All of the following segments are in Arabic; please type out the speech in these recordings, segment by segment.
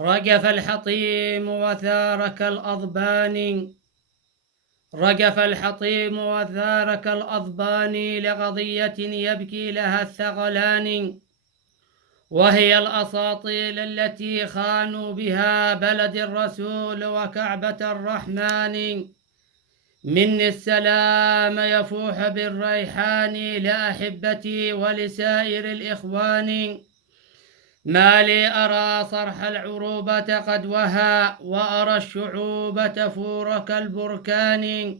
رجف الحطيم وثار كالأضبان. رجف الحطيم وثار كالأضبان لقضية يبكي لها الثقلان، وهي الأساطيل التي خانوا بها بلد الرسول وكعبة الرحمن. مني السلام يفوح بالريحان لأحبتي ولسائر الإخوان. ما لي أرى صرح العروبة قد وهى، وأرى الشعوب تفور كالبركان،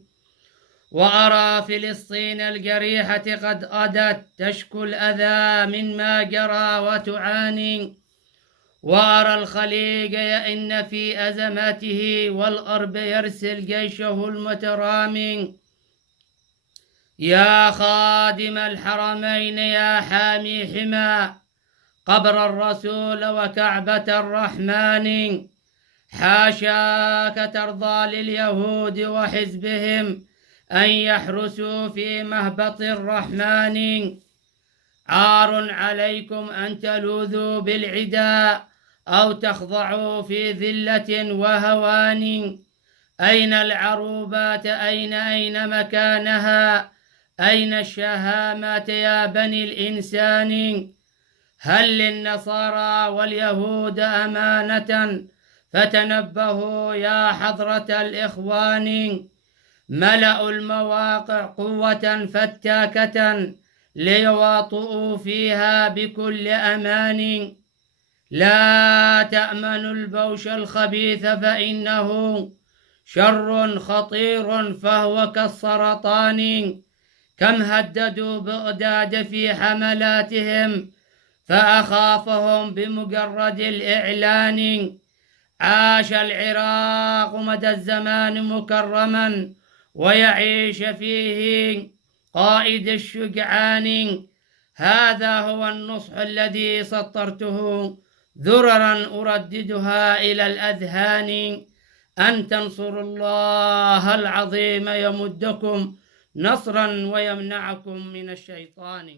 وأرى فلسطين الجريحة قد أدت تشكو الأذى مما جرى وتعاني، وأرى الخليج يئن في أزماته والأرب يرسل جيشه المترامي. يا خادم الحرمين يا حامي حمى قبر الرسول وكعبة الرحمن، حاشاك ترضى لليهود وحزبهم أن يحرسوا في مهبط الرحمن. عار عليكم أن تلوذوا بالعدا أو تخضعوا في ذلة وهوان. أين العروبات أين مكانها؟ أين الشهامات يا بني الإنسان؟ هل للنصارى واليهود أمانة؟ فتنبهوا يا حضرة الإخوان. ملأوا المواقع قوة فتاكة ليواطؤوا فيها بكل أمان. لا تأمنوا البوش الخبيث فإنه شر خطير فهو كالسرطان. كم هددوا بغداد في حملاتهم فأخافهم بمجرد الإعلان. عاش العراق مدى الزمان مكرما ويعيش فيه قائد الشجعان. هذا هو النصح الذي سطرته ذررا أرددها إلى الأذهان. أن تنصروا الله العظيم يمدكم نصرا ويمنعكم من الشيطان.